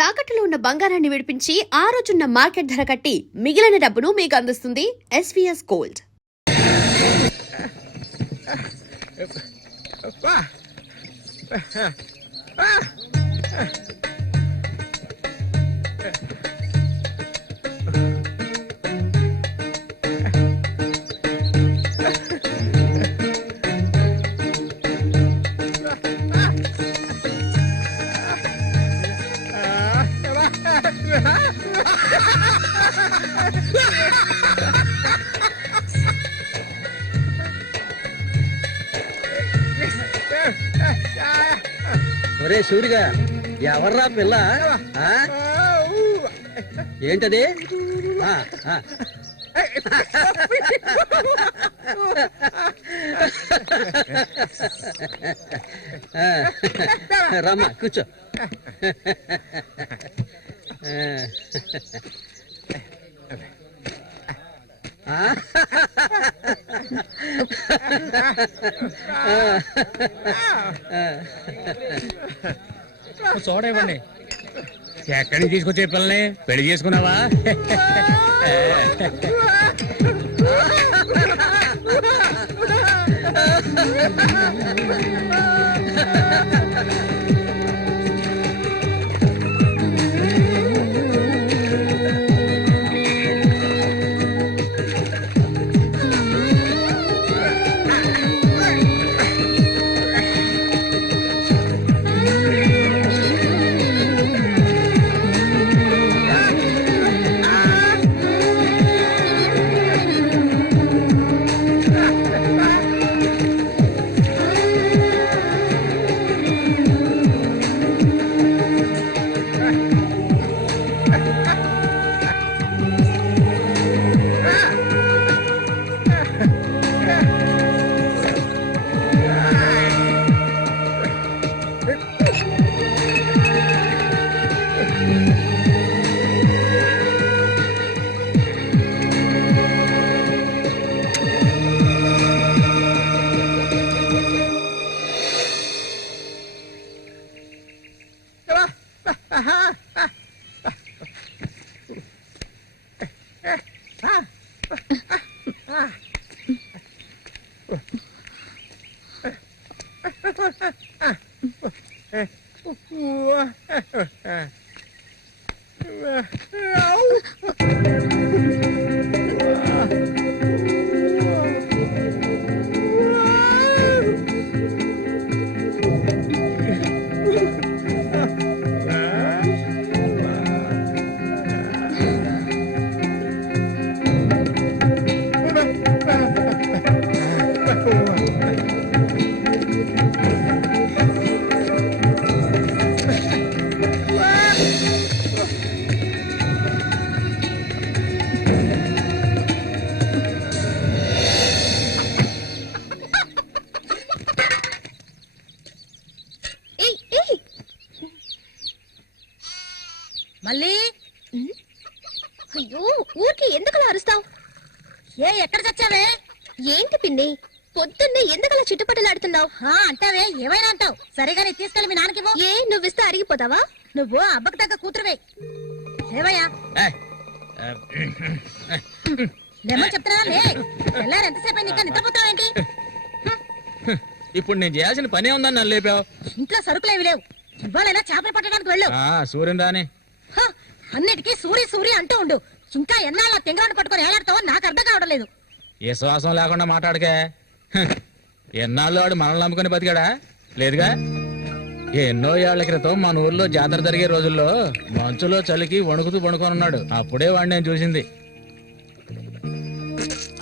తాకట్టులో ఉన్న బంగారాన్ని విడిపించి ఆ రోజున్న మార్కెట్ ధర కట్టి మిగిలిన డబ్బును మీకు అందిస్తుంది ఎస్వీఎస్ గోల్డ్. ఒరే సూరిగా, ఎవర్రా పిల్ల? ఏంటది? రమ్మా, కూర్చో. చూడవండి, ఎక్కడి నుంచి తీసుకొచ్చే పిల్లని పెళ్లి చేసుకున్నావా? మళ్ళీ అయ్యో, ఊరికి ఎందుకలా అరుస్తావు? ఎక్కడ చచ్చావే? ఏంటి పిన్ని, పొద్దున్నే ఎందుకలా చిట్టుపట్టలాడుతున్నావు? అంటావే, ఏమైనా అంటావు. సరిగానే తీసుకెళ్ళి మీ నాన్నకివ్వు. ఏ, నువ్విస్తే అరిగిపోతావా? నువ్వు అబ్బకు తగ్గ కూతురువే. ఏవయ్యా లేమని చెప్తున్నా. ఎల్లారు ఎంతసేపు నీకు నిద్రపోతావేంటి? ఇప్పుడు నేను చేయాల్సిన పనే ఉందని నన్ను లేపావు. ఇంట్లో సరుకులేవి లేవు. ఇవ్వాలైనా చేపలు పట్టడానికి వెళ్ళు. సూర్యుని రాని అన్నిటికీ సూరి సూరి అంటూ ఉండు. ఇంకా ఎన్నాళ్ళ తెంగరాన్ని పట్టుకొని ఏలాడతావో నాకు అర్థం కావడం లేదు. ఏ శ్వాసం లేకుండా మాట్లాడకే. ఎన్నాళ్ళు వాడు మనల్ని నమ్ముకుని బతికాడా? లేదుగా. ఎన్నో ఏళ్ల క్రితం మన ఊర్లో జాతర జరిగే రోజుల్లో మంచులో చలికి వణుకుతూ పడుకొని ఉన్నాడు. అప్పుడే వాడిని నేను చూసింది.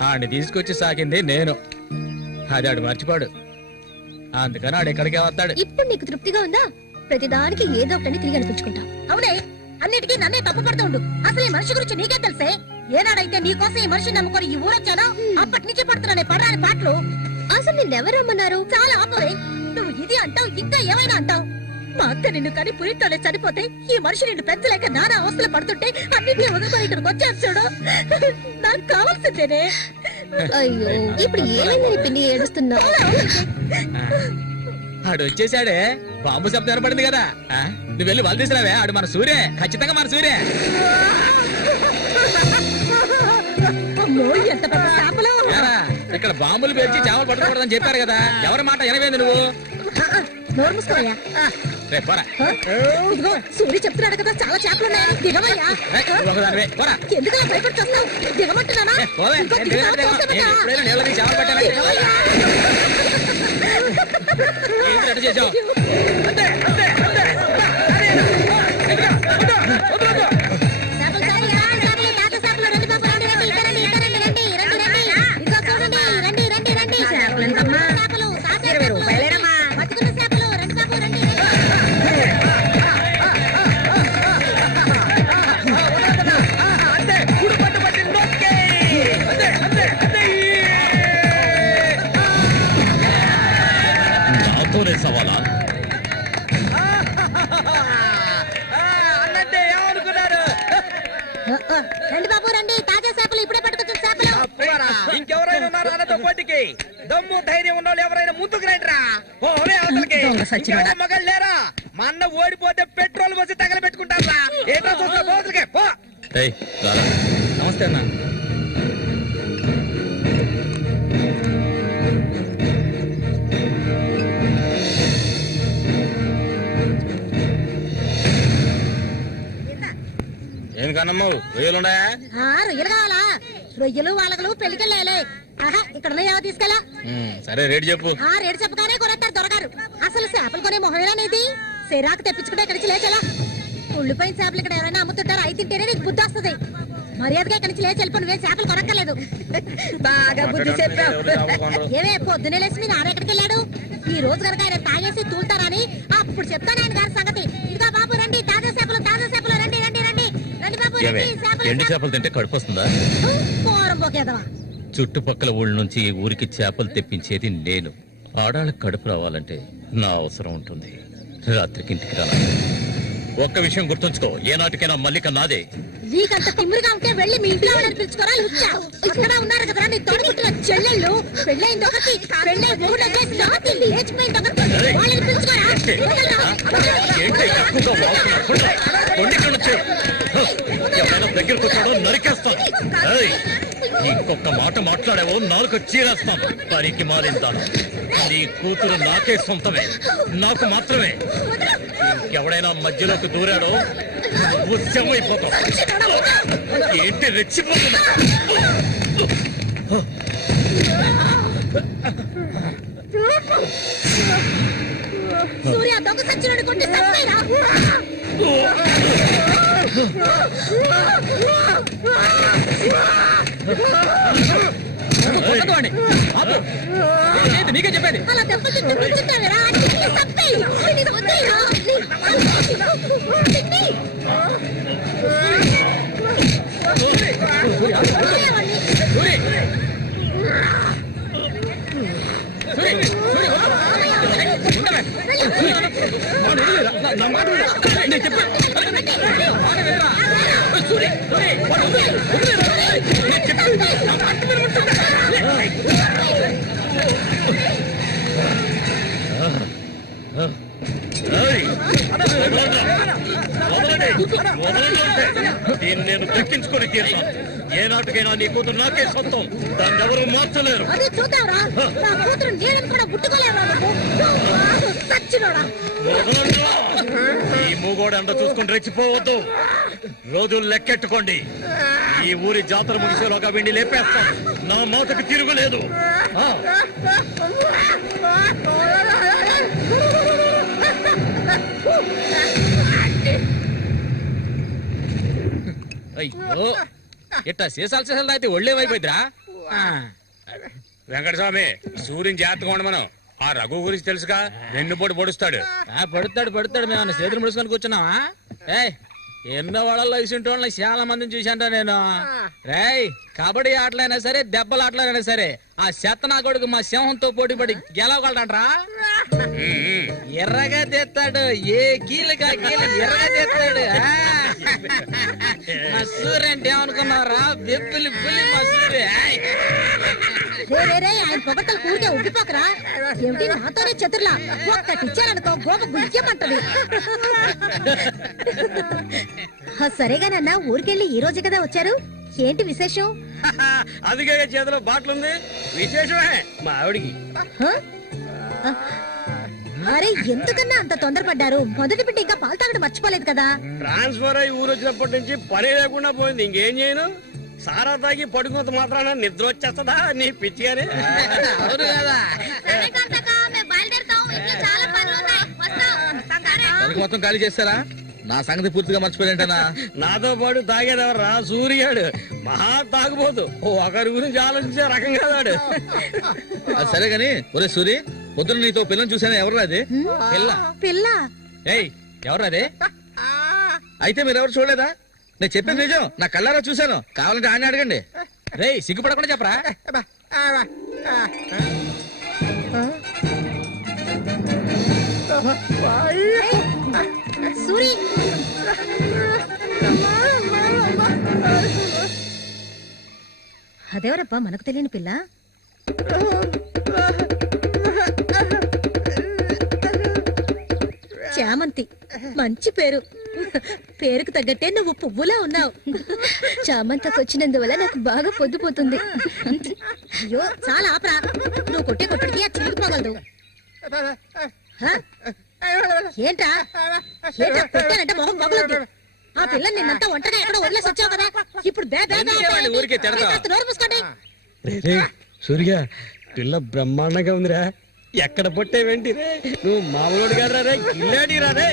ఆడిని తీసుకొచ్చి సాకింది నేను. అది ఆడు మర్చిపోడు. అందుకని ఆడు ఎక్కడికే వస్తాడు. ఇప్పుడు నీకు తృప్తిగా ఉందా? ప్రతిదానికి ఏదో ఒకటి తిరిగి అనిపించుకుంటా. అవునే, అన్నిటికీ నన్నే తప్పు పడుతూ ఉండు. అసలు ఈ మనిషి గురించి నీకే తెలిసే. ఏనాడైతే నీకోసం ఈ మనిషిని నమ్ముకొని ఈ ఊరొచ్చానో అప్పటి నుంచి పడుతున్నానే పడరాని పాటలు. అసలు నిన్నెవరు రమ్మన్నారు? చాలా ఆపవే. నువ్వు ఇది అంటావు, ఇంకా ఏమైనా అంటావు. మా అక్క నిన్ను కని పురిట్లోనే చనిపోతే ఈ మనిషి నిన్ను పెంచలేక నానా అవస్థలు పడుతుంటే అన్నింటినీ వదులుకొని ఇక్కడికి వచ్చాను చూడు. నాకు కావాల్సిందేనే. అయ్యో, ఇప్పుడు ఏమైందని పిన్ని ఏడుస్తున్నావు? ఆడు వచ్చేసాడే. బాంబు శబ్దం వినపడింది కదా నువ్వు వెళ్ళి వాళ్ళు తీసుకురావే ఆడు మన సూర్య ఖచ్చితంగా మన సూర్య అమ్మో, ఎంత పెద్ద చేపలు! ఏరా, ఇక్కడ బాంబులు పేర్చి చేపలు పట్టుకోకూడదని చెప్పారు కదా ఎవరి మాట వినవేంది నువ్వు నోరు మూసుకోవయ్యా. రేపు పోరా ఇదిగో సూర్య చెప్తున్నాడు కదా, చాలా చేపలు ఉన్నాయి, దిగవయ్యా. ఒకదానివే పోరా ఎందుకు భయపడుతున్నావు? దిగమంటున్నానా? పోవే ఇంకో నేను దిగుతావా? దిగను. నేను ఎప్పుడైనా నీళ్ళకి చేపలు పట్టానా దిగవయ్యా. ఏంటి అటు చేసావు చేపలు చాలయ్యా, చేపలు, తాత చేపలు, రండి బాబు, రండి, రండి, ఇక రండి, ఇక రండి, రండి, రండి, రండి. ఇదిగో చూడండి, రండి, రండి, రండి. చేపలు, తాత చేపలు, బతుకున్న చేపలు, రండి బాబు, రండి, రండి. నాతోనే సవాలా అన్నట్టే ఏమనుకున్నారు రండి బాబు, రండి, తాజా చేపలు, ఇప్పుడే పట్టుకొచ్చిన చేపలు. ఇంకెవరైనా ఉన్నారా అన్నతో పోటీకి దమ్ము ధైర్యం ఉన్న వాళ్ళు ఎవరైనా ముందుకు రండిరా ఓరే అవతలకి ఇంకెవరైనా మగాళ్ళు లేరా మా అన్న ఓడిపోతే పెట్రోల్ పోసి తగల పెట్టుకుంటారా ఏటో చూస్తా పోతులకే పో నమస్తే అన్న ఏం కన్నమ్మావు రొయ్యలున్నాయా రొయ్యలు కావాలా? రొయ్యలు వాళ్ళగలు పెళ్లికెళ్ళాలి. ఆహా, ఇక్కడ ఏవో తీసుకెళ్ళా. సరే రేటు చెప్పు రేటు చెప్పగానే కొనేస్తారు దొరగారు. అసలు చేపలు కొనే మొహమేనేది? సిరాకు తెప్పించుకుంటే ఇక్కడి నుంచి లేచేలా. ఉళ్ళిపోయిన చేపలు ఇక్కడ ఎవరైనా అమ్ముతుంటారు, అయి తింటేనే నీకు బుద్ధి వస్తుంది. మర్యాదగా ఇక్కడి నుంచి లేచి వెళ్ళిపోయి నువ్వేం చేపలు కొనక్కర్లేదు. బాగా బుద్ధి చెప్పావు. ఏమే పొద్దునే లేచి మీ నాన్న ఎక్కడికి వెళ్ళాడు? ఈ రోజు కనుక ఆయన తాగేసి తూలుతారని అప్పుడు చెప్తాను ఆయన గారి సంగతి. ఇదిగా బాబు రండి, తాజా చేపలు, తాజా చేపలు, రండి, రండి, రండి, రండి బాబు, రండి. ఎండు చేపలు తింటే కడుపు వస్తుందా? పోరం పోకేదవా. చుట్టుపక్కల ఊళ్ళ నుంచి ఈ ఊరికి చేపలు తెప్పించేది నేను. ఆడాళ్ళకి కడుపు రావాలంటే నా అవసరం ఉంటుంది. రాత్రికి ఇంటికి రా. ఒక్క విషయం గుర్తుంచుకో, ఏనాటికైనా మల్లిక నాదే. నీకంత తిమ్మిరిగా ఉంటే వెళ్ళి మీ ఇంట్లో వాళ్ళని పిలుచుకోరా. లుచ్చా అక్కడ ఉన్నారు కదా నీ తోడుపుట్టిన చెల్లెళ్ళు. పెళ్ళైంది ఒకటి, పెళ్ళై మూడు జాతి లేచిపోయింది ఒకటి. వాళ్ళని పిలుచుకోరా. ఏంటి ఎక్కువగా వాగుతున్నావు? కొండి ఇక్కడ నుంచి. ఎవరైనా దగ్గరకు వచ్చాడో నరికేస్తాను. ఏయ్, ఇంకొక మాట మాట్లాడావో నాలుగు చీరేస్తాను. పనికి మారింతాను. నీ కూతురు నాకే సొంతమే, నాకు మాత్రమే. ఎవడైనా మధ్యలోకి దూరాడో ఉద్యమైపోతావు. ఏంటి రెచ్చిపోతున్నా? సూర్య దొంగ సచ్చినోడి కొట్టి చంపేరా. నీకే చెప్పేది అలా దెబ్బలు తింటూ కూర్చుంటావేరా. చంపేయి. నీకు వద్దేరా. దీన్ని నేను దక్కించుకొని తీరుతాను. ఏనాటికైనా నీ కూతురు నాకే సొంతం. దాన్ని ఎవరు మార్చలేరు. అదే చూద్దాంరా. నా కూతురు నీళ్ళని కూడా ముట్టుకోలేవా నువ్వు? సచ్చినోడా. ఈ మూగోడు అంట చూసుకుని రెచ్చిపోవద్దు. రోజులు లెక్కెట్టుకోండి. ఈ ఊరి జాతర ముగిసేలోగా వెండి లేపేస్తాను. నా మాటకు తిరుగులేదు. అయ్యో ఇట్టా సీసాలు సీసాలు అయితే ఒళ్ళేమైపోయిద్దిరా. వెంకటస్వామి సూర్యుని జాగ్రత్తగా ఉండమను. ఆ రఘు గురించి తెలుసుగా, వెన్నుపోటు పొడుస్తాడు. పడుతాడు మేము చేతులు ముడుచుకొని కూర్చున్నావా? ఏయ్ ఎన్నో వాళ్ళల్లో ఇసుంటోళ్ళని చాలా మందిని చూశాంటా నేను. రేయ్ కబడ్డీ ఆటలైనా సరే దెబ్బల ఆటలైనా సరే ఆ చెత్తనా కొడుకు మా సింహంతో పోటీపడి గెలవగలడంట్రా. ఎర్రగా తెస్తాడు, ఏ కీలుగా కీలు ఎర్రగా తెస్తాడు. మా సూర్య అంటే ఏమనుకున్నారా? వెప్పులి పులి మా సూర్య. ఆయన పొగట్టలు కూడితే ఉబ్బిపోకరా. ఏమిటి నాతోనే చతుర్లా ఒక్కటి ఇచ్చారనుకో గోప గుయ్యమంటది. సరేగానన్నా ఊరికెళ్ళి ఈ రోజు కదా వచ్చారు, ఏంటి విశేషం? అదిగే చేతిలో బాటిల్ ఉంది, విశేషమే మా ఆవిడికి. అరే ఎందుకన్నా అంత తొందరపడ్డారు? మొదటి బిడ్డ ఇంకా పాలు తాగడం మర్చిపోలేదు కదా. ట్రాన్స్ఫర్ అయ్యి ఊరు వచ్చినప్పటి నుంచి పని లేకుండా పోయింది. ఇంకేం చేయను, సారా తాగి పడుకున్నంత మాత్రాన నిద్ర వచ్చేస్తుందా నీ పిచ్చిగానే? అవును కదా. మొత్తం ఖాళీ చేస్తారా? నా సంగతి పూర్తిగా మర్చిపోయింటనా? నాతో పాటు తాగేదెవర్రా? సూర్యాడు మహా తాగుపోతు, ఒకరి గురించి ఆలోచించే రకం కాదాడు. అది సరే గాని, ఒరే సూరి, పొద్దున్న నీతో పిల్లని చూసాను, ఎవరు అది? పిల్ల పిల్ల ఏయ్, ఎవరు అది? అయితే మీరెవరు చూడలేదా? నేను చెప్పేది నిజం, నా కళ్ళారా చూశాను. కావాలంటే ఆయన అడగండి. రేయ్, సిగ్గుపడకుండా చెప్పరా? సూరి అదేవరబ్బా మనకు తెలియని పిల్ల? చామంతి, మంచి పేరు. పేరుకు తగ్గట్టే నువ్వు పువ్వులా ఉన్నావు. చామంతకు వచ్చినందువల్ల నాకు బాగా పొద్దుపోతుంది. అయ్యో చాలా ఆపరా, నువ్వు కొట్టే కొట్టడికి అది చిరిగిపోగలదు. ఏంటా ఏంటా కొట్టానంటే మొహం మొగలద్దు. ఆ పిల్లని నిన్నంతా ఒంటరిగా ఎక్కడో వదిలేసి వచ్చావు కదా, ఇప్పుడు ఊరికే తిడతావా? నోరు మూసుకోండి. సూర్య, పిల్ల బ్రహ్మాండంగా ఉందిరా. ఎక్కడ పొట్టేవేంటి రే? నువ్వు మామూలు కాదురా రే, గిల్లాడి రా రే.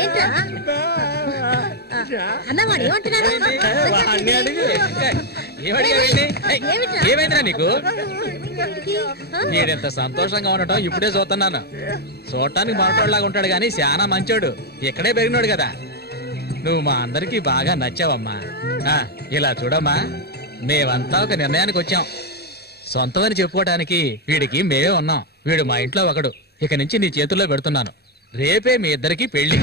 ఏంట్రా అన్నవాడు ఏమంటున్నాడు? వాడిని అడుగు. ఏమైందిరా నీకు? నేనెంత సంతోషంగా ఉండటం ఇప్పుడే చూస్తున్నాను. చూడటానికి మనటోళ్ళలాగా ఉంటాడు గాని చాలా మంచోడు. ఇక్కడే పెరిగినాడు కదా. నువ్వు మా అందరికి బాగా నచ్చావమ్మా. ఇలా చూడమ్మా, మేమంతా ఒక నిర్ణయానికి వచ్చాం. సొంతమని చెప్పుకోవటానికి వీడికి మేమే ఉన్నాం. వీడు మా ఇంట్లో ఒకడు. ఇక నుంచి నీ చేతుల్లో పెడుతున్నాను. రేపే మీ ఇద్దరికి పెళ్లి.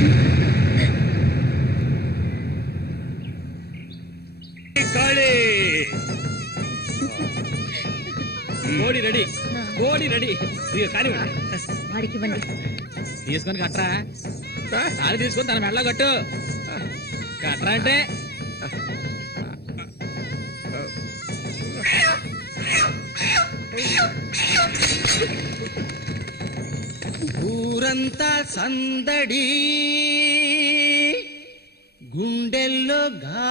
కోడి రెడీ, కోడి రెడీ. వాడికి ఇవ్వండి. తీసుకొని కట్టరా. తాళి తీసుకొని తన మెడలో కట్టు. కట్టరా అంటే ఊరంతా సందడి, గుండెల్లో